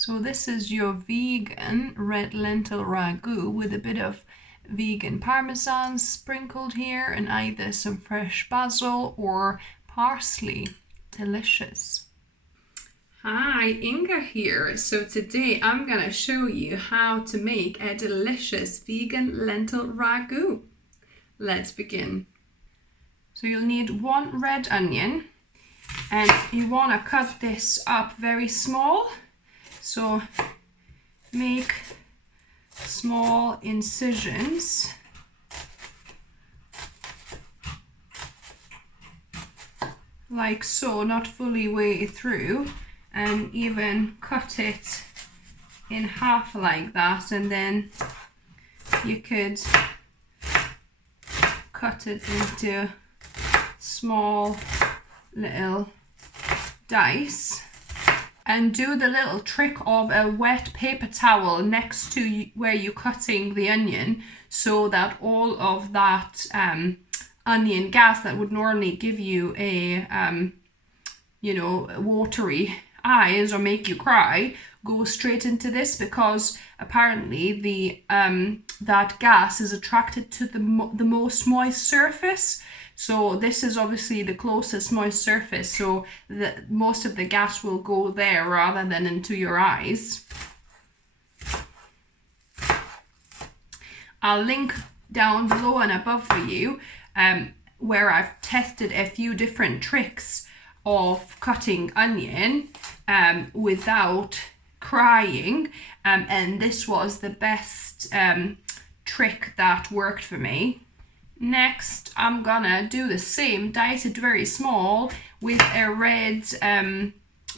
So this is your vegan red lentil ragu with a bit of vegan parmesan sprinkled here and either some fresh basil or parsley. Delicious. Hi, Inga here. So today I'm going to show you how to make a delicious vegan lentil ragu. Let's begin. So you'll need 1 red onion and you want to cut this up very small. So make small incisions like so, not fully way through, and even cut it in half like that, and then you could cut it into small little dice. And do the little trick of a wet paper towel next to where you're cutting the onion, so that all of that onion gas that would normally give you a watery eyes or make you cry goes straight into this, because apparently the that gas is attracted to the most moist surface. So this is obviously the closest moist surface, so most of the gas will go there rather than into your eyes. I'll link down below and above for you where I've tested a few different tricks of cutting onion without crying, and this was the best trick that worked for me. Next, I'm gonna do the same, dice it very small with a red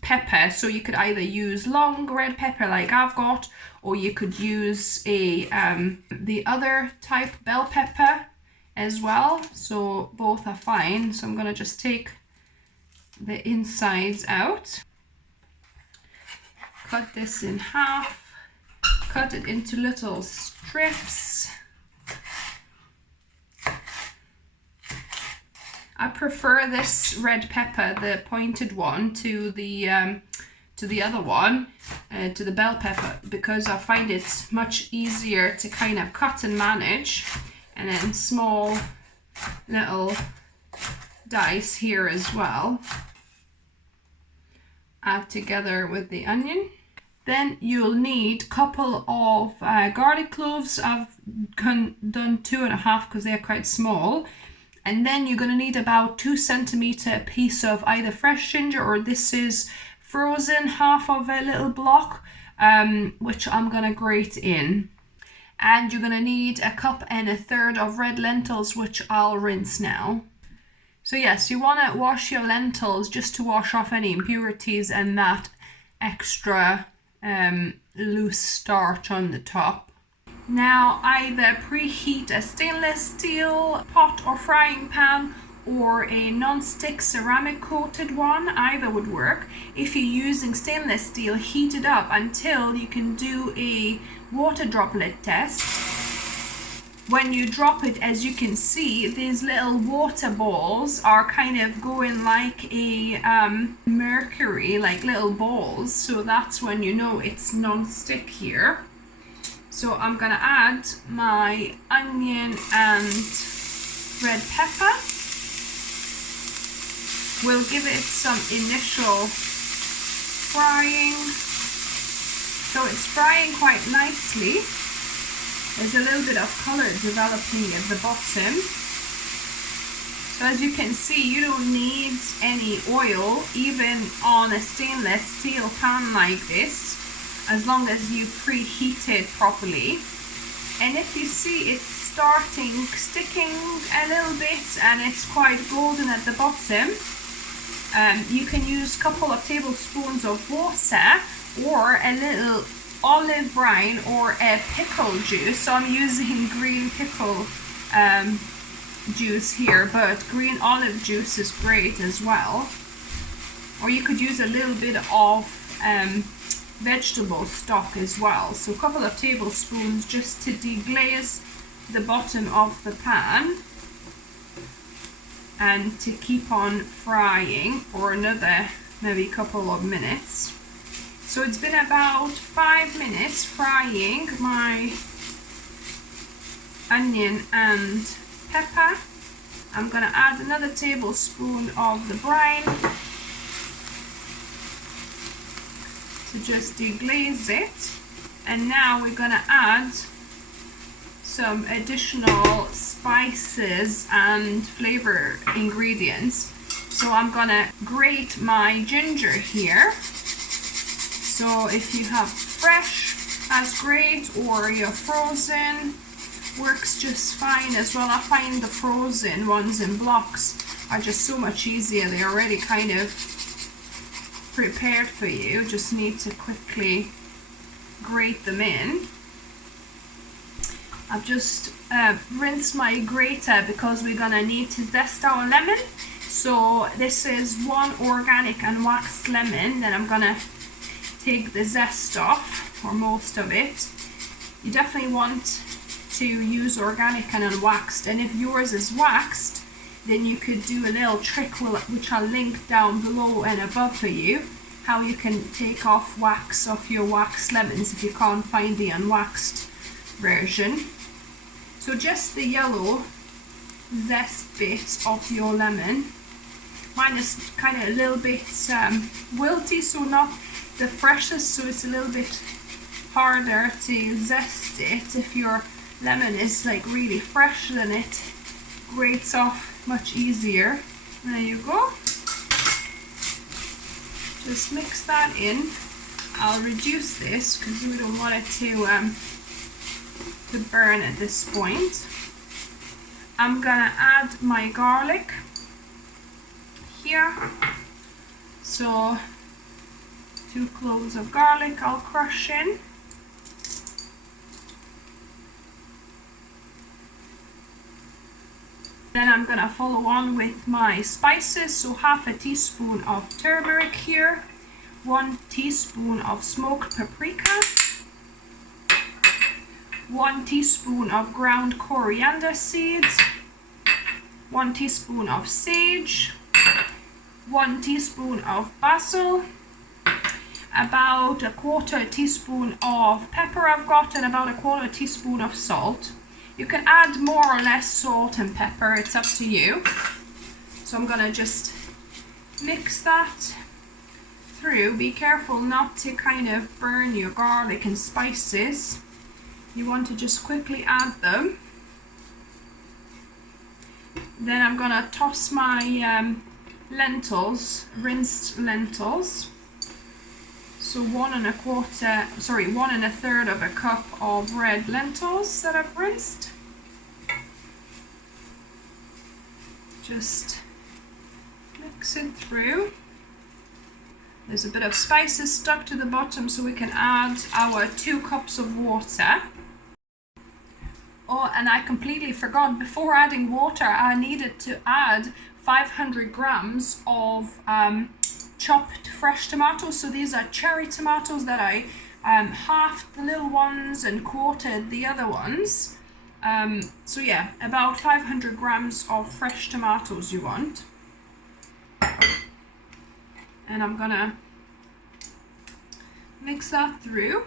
pepper. So you could either use long red pepper like I've got, or you could use a the other type, bell pepper, as well. So both are fine. So I'm gonna just take the insides out, cut this in half, cut it into little strips. I prefer this red pepper, the pointed one, to the other one, to the bell pepper, because I find it much easier to kind of cut and manage. And then small little dice here as well. Add together with the onion. Then you'll need a couple of garlic cloves. I've done 2.5 because they're quite small. And then you're going to need about 2 centimeter piece of either fresh ginger, or this is frozen, half of a little block, which I'm going to grate in. And you're going to need 1.33 cups of red lentils, which I'll rinse now. So yes, you want to wash your lentils just to wash off any impurities and that extra loose starch on the top. Now either preheat a stainless steel pot or frying pan, or a non-stick ceramic coated one, either would work. If you're using stainless steel, heat it up until you can do a water droplet test. When you drop it, as you can see, these little water balls are kind of going like a mercury, like little balls, so that's when you know it's non-stick here. So I'm gonna add my onion and red pepper. We'll give it some initial frying. So it's frying quite nicely. There's a little bit of color developing at the bottom. So as you can see, you don't need any oil, even on a stainless steel pan like this, as long as you preheat it properly. And if you see it's sticking a little bit and it's quite golden at the bottom, you can use a couple of tablespoons of water or a little olive brine or a pickle juice. So I'm using green pickle juice here, but green olive juice is great as well. Or you could use a little bit of vegetable stock as well. So a couple of tablespoons just to deglaze the bottom of the pan and to keep on frying for another maybe couple of minutes. So it's been about 5 minutes frying my onion and pepper. I'm gonna add another tablespoon of the brine to just deglaze it. And now we're gonna add some additional spices and flavor ingredients. So I'm gonna grate my ginger here. So if you have fresh, that's great, or you're frozen, works just fine as well. I find the frozen ones in blocks are just so much easier. They're already kind of prepared for you. Just need to quickly grate them in. I've just rinsed my grater because we're gonna need to zest our lemon. So this is one organic unwaxed lemon that I'm gonna take the zest off, or most of it. You definitely want to use organic and unwaxed, and if yours is waxed, then you could do a little trick which I'll link down below and above for you, how you can take off wax off your waxed lemons if you can't find the unwaxed version. So just the yellow zest bit of your lemon. Mine is kind of a little bit wilty, so not the freshest, so it's a little bit harder to zest it. If your lemon is like really fresh, then it grates off much easier. There you go. Just mix that in. I'll reduce this because we don't want it to burn at this point. I'm gonna add my garlic here. So 2 cloves of garlic I'll crush in. Then I'm gonna follow on with my spices. So half a teaspoon of turmeric here, 1 teaspoon of smoked paprika, 1 teaspoon of ground coriander seeds, 1 teaspoon of sage, 1 teaspoon of basil, about a 1/4 teaspoon of pepper I've got, and about a 1/4 teaspoon of salt. You can add more or less salt and pepper, it's up to you. So I'm gonna just mix that through. Be careful not to kind of burn your garlic and spices. You want to just quickly add them. Then I'm gonna toss my lentils, rinsed lentils. So 1 1/3 of a cup of red lentils that I've rinsed. Just mix it through. There's a bit of spices stuck to the bottom, so we can add our 2 cups of water. Oh, and I completely forgot, before adding water, I needed to add 500 grams of chopped fresh tomatoes. So these are cherry tomatoes that I halved the little ones and quartered the other ones. So yeah, about 500 grams of fresh tomatoes you want. And I'm gonna mix that through.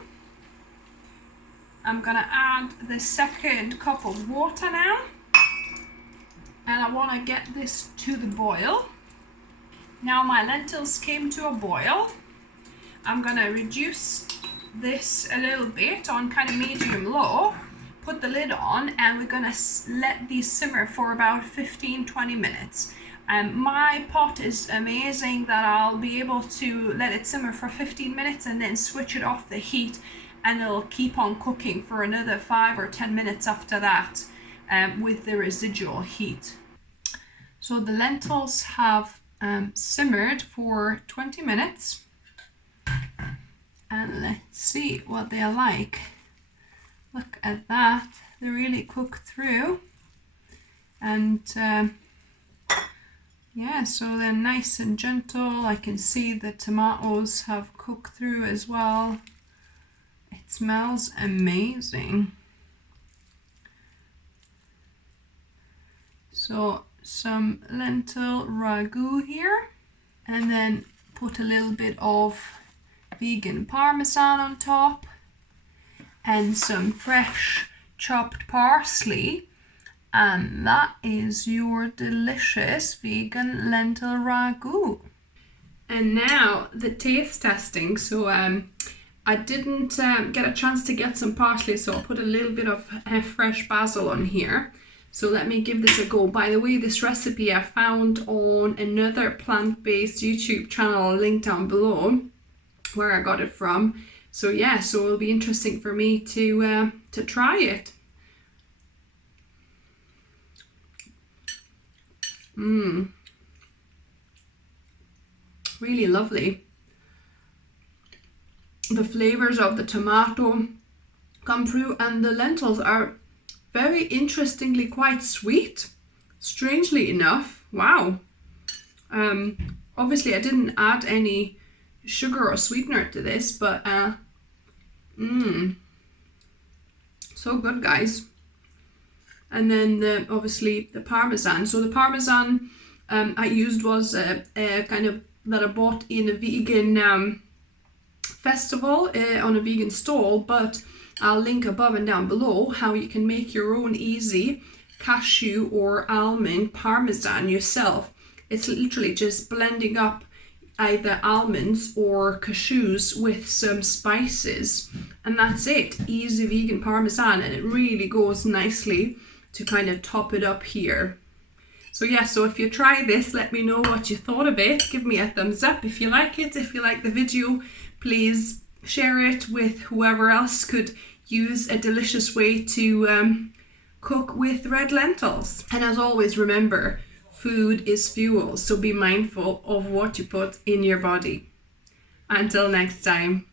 I'm gonna add the 2nd cup of water now, and I want to get this to the boil. Now my lentils came to a boil. I'm gonna reduce this a little bit on kind of medium low, put the lid on, and we're gonna let these simmer for about 15-20 minutes. My pot is amazing that I'll be able to let it simmer for 15 minutes and then switch it off the heat, and it'll keep on cooking for another 5 or 10 minutes after that with the residual heat. So the lentils have simmered for 20 minutes, and let's see what they're like. Look at that, they really cook through, and yeah, so they're nice and gentle. I can see the tomatoes have cooked through as well. It smells amazing. So some lentil ragu here, and then put a little bit of vegan parmesan on top, and some fresh chopped parsley, and that is your delicious vegan lentil ragu. And now the taste testing. So I didn't get a chance to get some parsley, so I'll put a little bit of fresh basil on here. So let me give this a go. By the way, this recipe I found on another plant-based YouTube channel, linked down below, where I got it from. So yeah, so it'll be interesting for me to try it. Really lovely. The flavors of the tomato come through, and the lentils are very interestingly quite sweet, strangely enough. Wow. Obviously I didn't add any sugar or sweetener to this, but so good, guys. And then obviously the parmesan. So the parmesan I used was a kind of that I bought in a vegan festival on a vegan stall, but I'll link above and down below how you can make your own easy cashew or almond parmesan yourself. It's literally just blending up either almonds or cashews with some spices, and that's it. Easy vegan parmesan, and it really goes nicely to kind of top it up here. So yeah, so if you try this, let me know what you thought of it. Give me a thumbs up if you like it. If you like the video, please share it with whoever else could use a delicious way to cook with red lentils. And as always, remember, food is fuel, so be mindful of what you put in your body. Until next time.